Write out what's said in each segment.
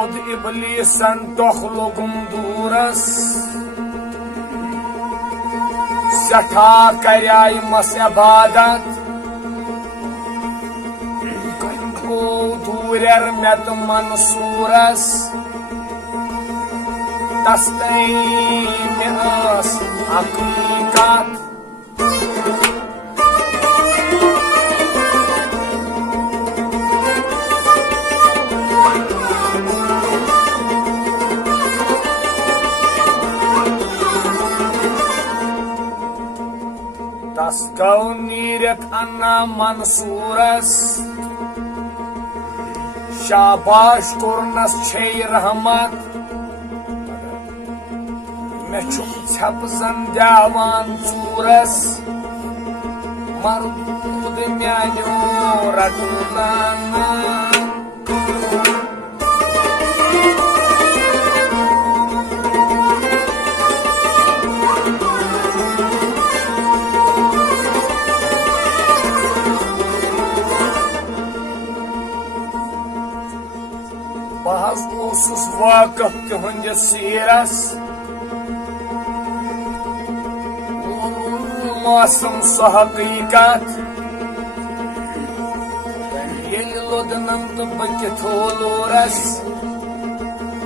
Tod iblisan tohlogum duras Seta karyaymas ibadat Kanko durer met mansuras Tastain as hakikat Tas kau niret anna mansuras Shabash kurnas chey rahmat Mechum chapzan davan suras Mardud myanyo radulana Bahas osus vakıf tühünce siras Olmasın su hakikat Yelilodunum tıbbıkit oluras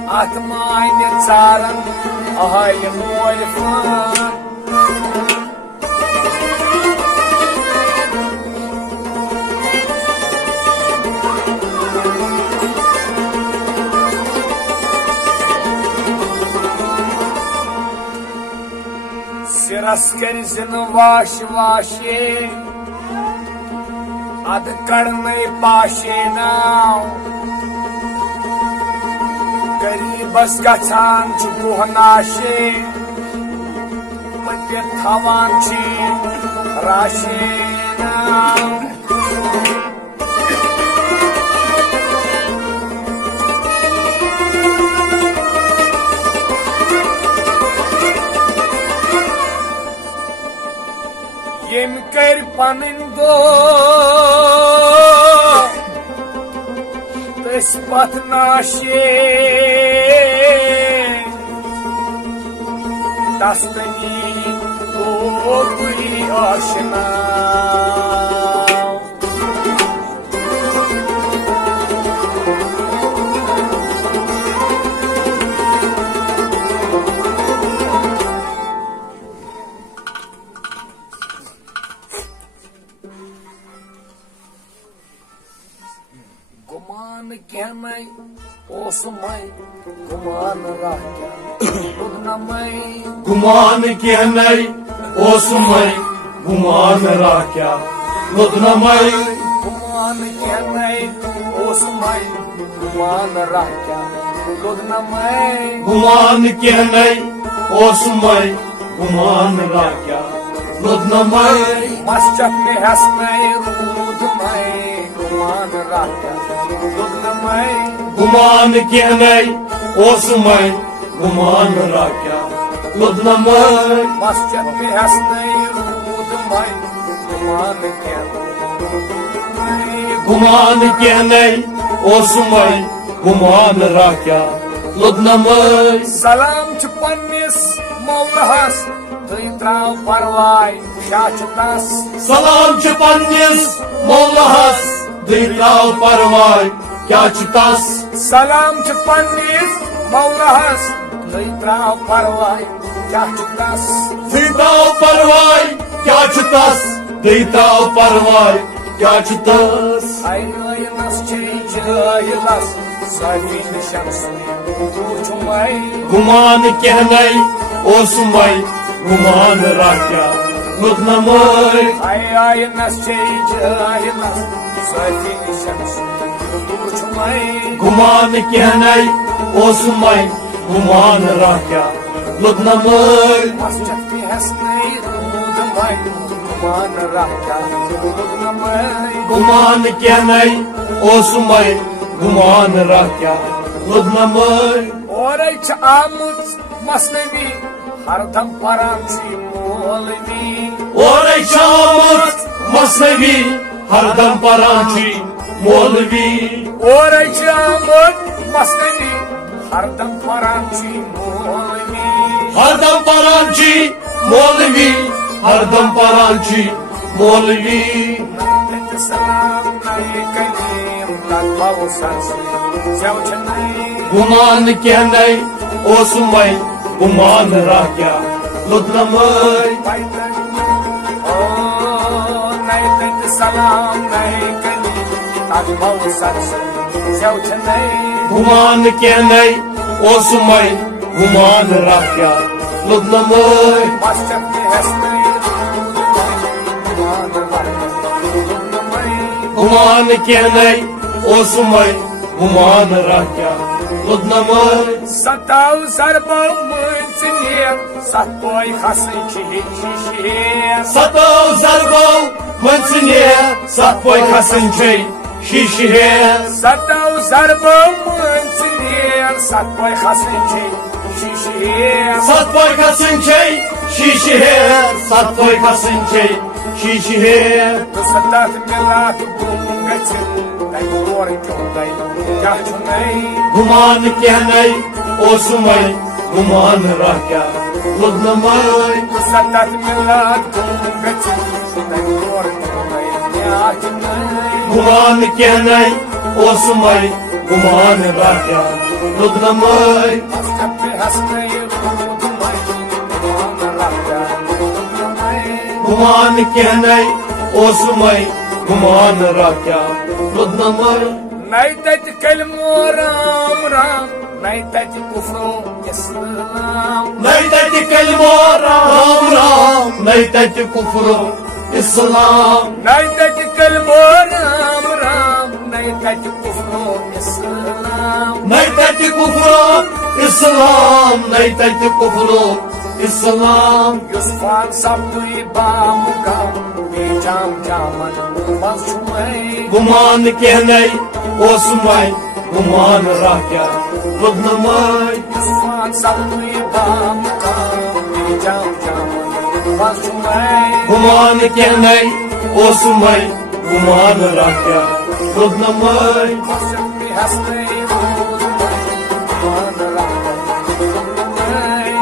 Atmayne çaran ahaylı muayfan Siras vaş vaşe Ad karnay paşe nav Garibas gaçan çu guhnaşe Pate thavan çi raşe nav Yem kar panindo Tespat nashe Tastani goguli aşna Guman kemay osmay guman rahya Udnamay Guman kemay osmay guman rahya Udnamay Guman kemay osmay guman rahya Udnamay Guman kemay osmay guman rahya Udnamay Maschap me hasmay rudmay guman rahya Udnamay Guman kemay osmay guman rahya Udnamay Maschap me hasmay rudmay guman kemay Guman kemay osmay guman rahya Udnamay Salam çpannis Mavlahas Tıytrav parvay şaçtas Salam çpannis Mavlahas Tıytrav parvay şaçtas Salam çpannis Mavlahas Tıytrav parvay şaçtas Tıytrav parvay şaçtas Tıytrav parvay şaçtas Aynas çeycaylas Sayfin şamsun Uçumay Guman kemay osmay guman rahya Udnamay Aynas çeycaylas Sayfin şamsun Uçumay Guman kemay osmay guman rahya Udnamay Masjid mi hasnay rudmay Guman rahya Udnamay Guman kemay osmay guman rahya Udnamay Oray çamut masnevi Hardam parançi molvi Oray çamut masnevi Hardam parançi molvi Oray çamut masnevi हरदम परांची मौलवी हरदम परांची मौलवी हरदम परांची मौलवी सलाम नई कलीम तत्व गुमान क्या नई ओसुमय गुमान रह क्या लुदनमय सलाम नई कलीम तत्व गुमान क्या नई ओसुमय गुमान रह क्या लुदनमय गुमान क्या नई ओसुमय गुमान रह क्या लुदनमय सताव सरबो मुंचने सतोय खसंची सताव सरबो मुंचने सतोय खसंची शीशे सताव सरबो मुंचने सतोय खसंची सतोय खसंची शीशे सतोय खसंची शीशे सतात मिलात गुंगचिन तैयोर क्योंदै क्या चुनै गुमान क्या नई ओसुमय गुमान रह क्या लुदनमय सतात मिलात गुंगचिन तैयोर क्योंदै क्या चुनै गुमान क्या नई ओसुमय गुमान रह क्या लुदनमय गुमान क्या नई ओसुमय गुमान रह क्या लुदनमय नहीं तज कलमो राम राम नहीं तज कुफ्रो इस्लाम नहीं तज कलमो राम राम नहीं तज कुफ्रो इस्लाम नहीं तज कलमो राम राम नहीं तज कुफ्रो इस्लाम नहीं तज कुफ्रो इस्लाम नहीं तज कुफ्रो इस्लाम युसफान सबुई बामुका बेजाम जामन मसुमय गुमान क्या नई ओसुमय गुमान रह क्या लुदनमय युसफान सबुई बामुका बेजाम जामन मसुमय गुमान क्या नई ओसुमय गुमान रह क्या लुदनमय मसक्ति हस्ते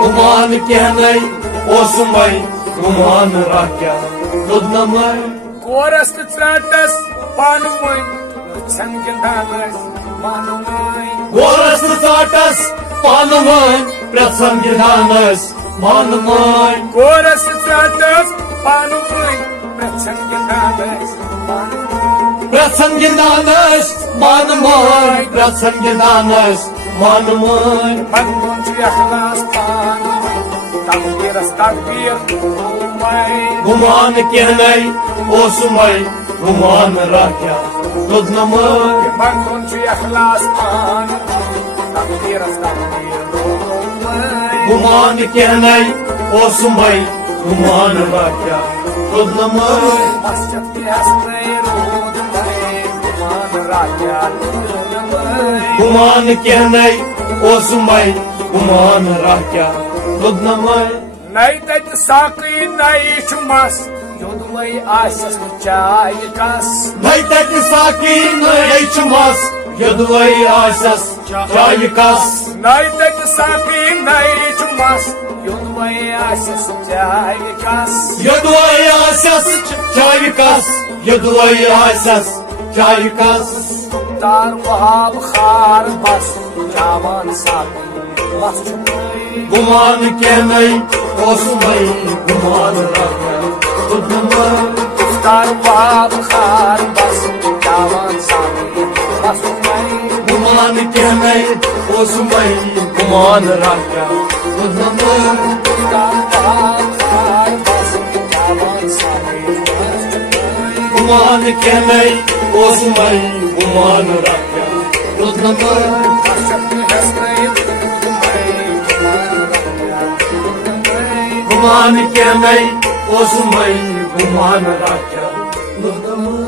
गुमान क्या नई ओसुमय गुमान रह क्या लुदनमय कोरस त्राटस पानुमय संगिंदानस मानुमय गोरस त्राटस पानुमय प्रसंगिदानस मानुमय कोरस त्राटस पानुमय संगिंदानस मानुमय प्रसंगिदानस मानुमय प्रसंगिदानस मानुमय मनमुंची अखलास पानुमय तकबीरस तकबीर गुमय गुमान क्या नई ओसुमय गुमान रह क्या लुदनमय मनमुंची अखलास पानुमय तकबीरस तकबीर गुमय गुमान क्या नई ओसुमय गुमान रह क्या लुदनमय मस्जिद के हस्ते रोदमय गुमान राजा लुदनमय गुमान क्या नई ओसुमय गुमान रह क्या लुदनमय नई तज साकी नई चुमस योदमय आशस चाय कस नहीं तज साकी नई चुमस यदुवै आशस चाय कस नई तज साकी नई चुमस योदमय आशस चाय कस यदुवै आशस चाय कस यदुवै आशस चाय कस तार वहाब खार बस जावान साकी मस्जिद गुमान क्या नई ओसुमय गुमान रह क्या लुदनमय तार वहाब खार बस जावान साकी मस्जिद गुमान क्या नई ओसुमय गुमान रह क्या लुदनमय तार वहाब खार बस जावान साकी मस्जिद गुमान क्या नई ओसुमय गुमान रह क्या लुदनमय गुमान क्या नई ओसुमय गुमान रह क्या लुदनमय